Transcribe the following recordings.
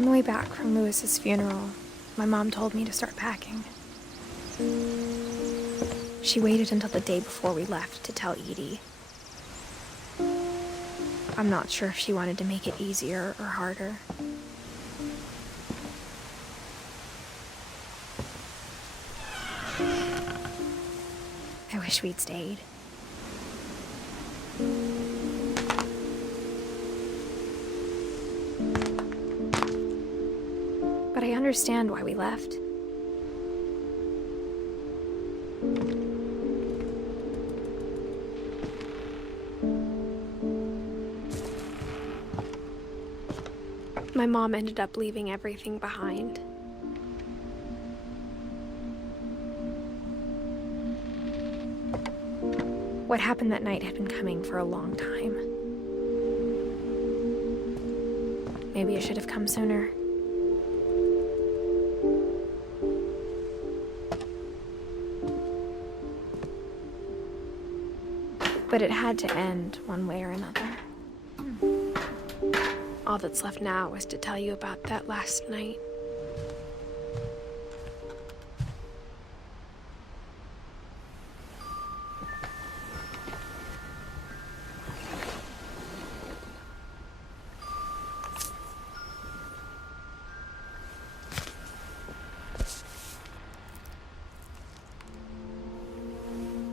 On the way back from Lewis's funeral, my mom told me to start packing. She waited until the day before we left to tell Edie. I'm not sure if she wanted to make it easier or harder. I wish we'd stayed. But I understand why we left. My mom ended up leaving everything behind. What happened that night had been coming for a long time. Maybe it should have come sooner. But it had to end one way or another. All that's left now is to tell you about that last night.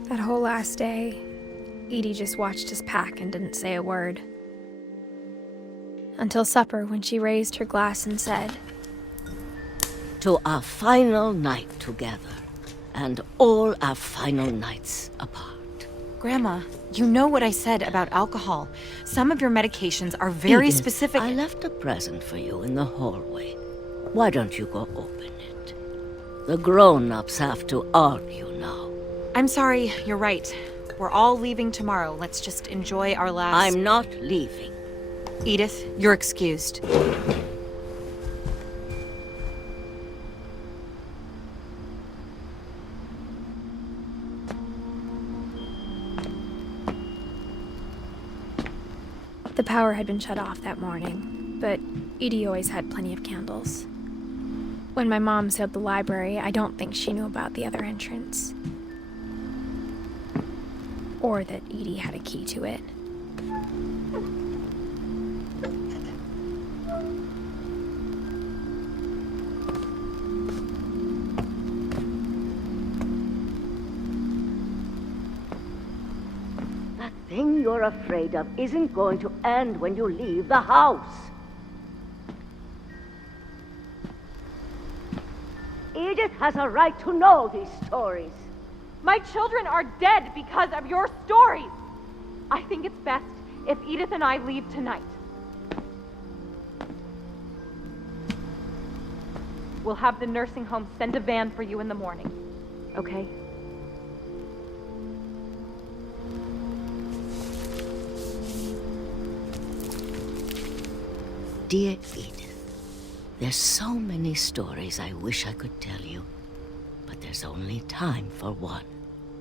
That whole last day, Edie just watched us pack and didn't say a word. Until supper, when she raised her glass and said, "To our final night together, and all our final nights apart." Grandma, you know what I said about alcohol. Some of your medications are very Edith, specific. I left a present for you in the hallway. Why don't you go open it? The grown-ups have to argue now. I'm sorry, you're right. We're all leaving tomorrow. Let's just enjoy our last... I'm not leaving. Edith, you're excused. The power had been shut off that morning, but Edie always had plenty of candles. When my mom sealed the library, I don't think she knew about the other entrance. Or that Edie had a key to it. That thing you're afraid of isn't going to end when you leave the house. Edith has a right to know these stories. My children are dead because of your stories. I think it's best if Edith and I leave tonight. We'll have the nursing home send a van for you in the morning, okay? Dear Edith, there's so many stories I wish I could tell you, but there's only time for one.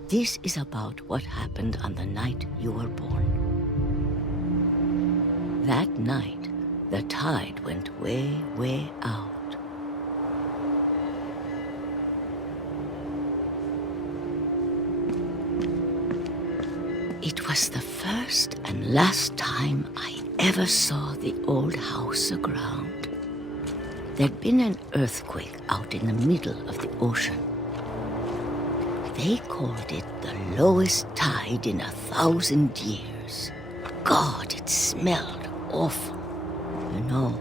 This is about what happened on the night you were born. That night, the tide went way, way out. It was the first and last time I ever saw the old house aground. There'd been an earthquake out in the middle of the ocean. They called it the lowest tide in 1,000 years. God, it smelled awful. You know,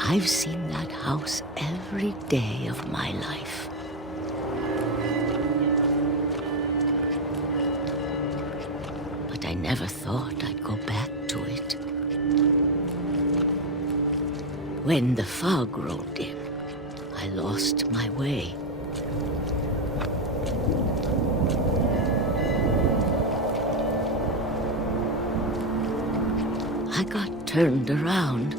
I've seen that house every day of my life. But I never thought I'd go back to it. When the fog rolled in, I lost my way. I got turned around.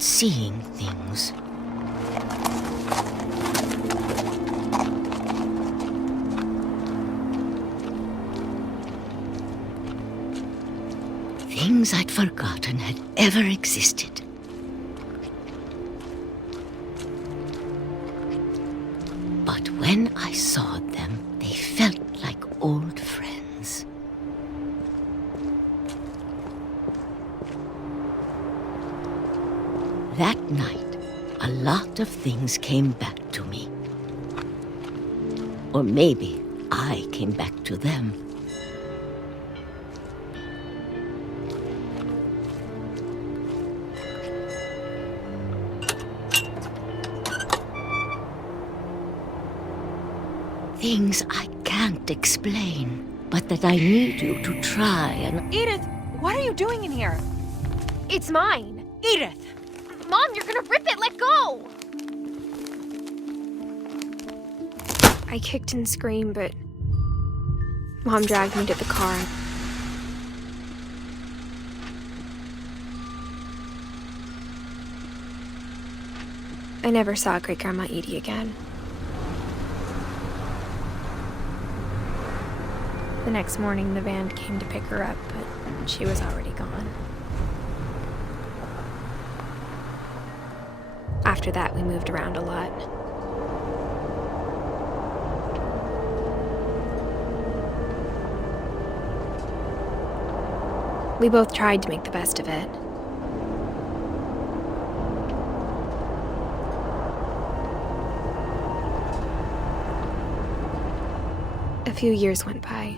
started seeing things. Things I'd forgotten had ever existed. But when I saw them, they felt like old friends. That night, a lot of things came back to me. Or maybe I came back to them. Things I can't explain, but that I need you to try and... Edith, what are you doing in here? It's mine. Edith! Mom, you're gonna rip it! Let go! I kicked and screamed, but Mom dragged me to the car. I never saw Great-Grandma Edie again. The next morning, the van came to pick her up, but she was already gone. After that, we moved around a lot. We both tried to make the best of it. A few years went by.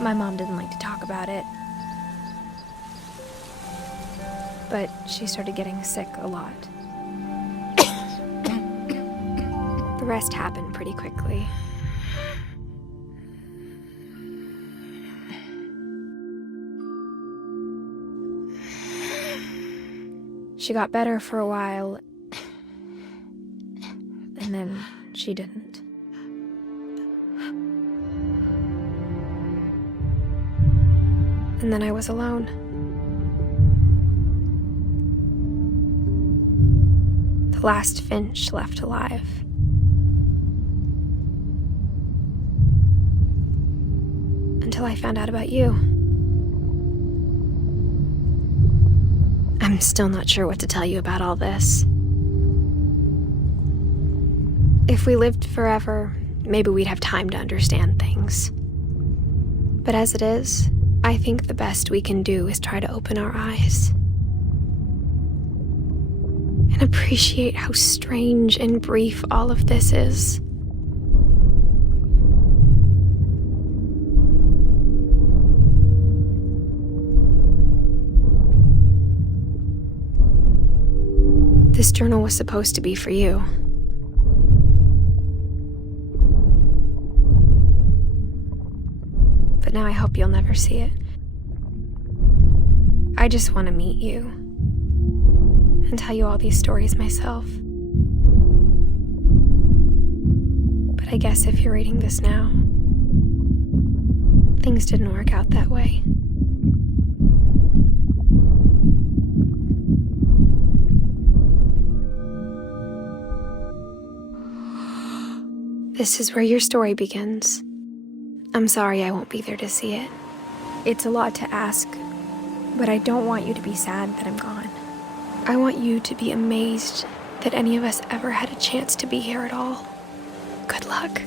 My mom didn't like to talk about it, but she started getting sick a lot. The rest happened pretty quickly. She got better for a while, and then she didn't. And then I was alone. The last Finch left alive. Until I found out about you. I'm still not sure what to tell you about all this. If we lived forever, maybe we'd have time to understand things. But as it is, I think the best we can do is try to open our eyes and appreciate how strange and brief all of this is. This journal was supposed to be for you. But now I hope you'll never see it. I just want to meet you and tell you all these stories myself. But I guess if you're reading this now, things didn't work out that way. This is where your story begins. I'm sorry I won't be there to see it. It's a lot to ask, but I don't want you to be sad that I'm gone. I want you to be amazed that any of us ever had a chance to be here at all. Good luck.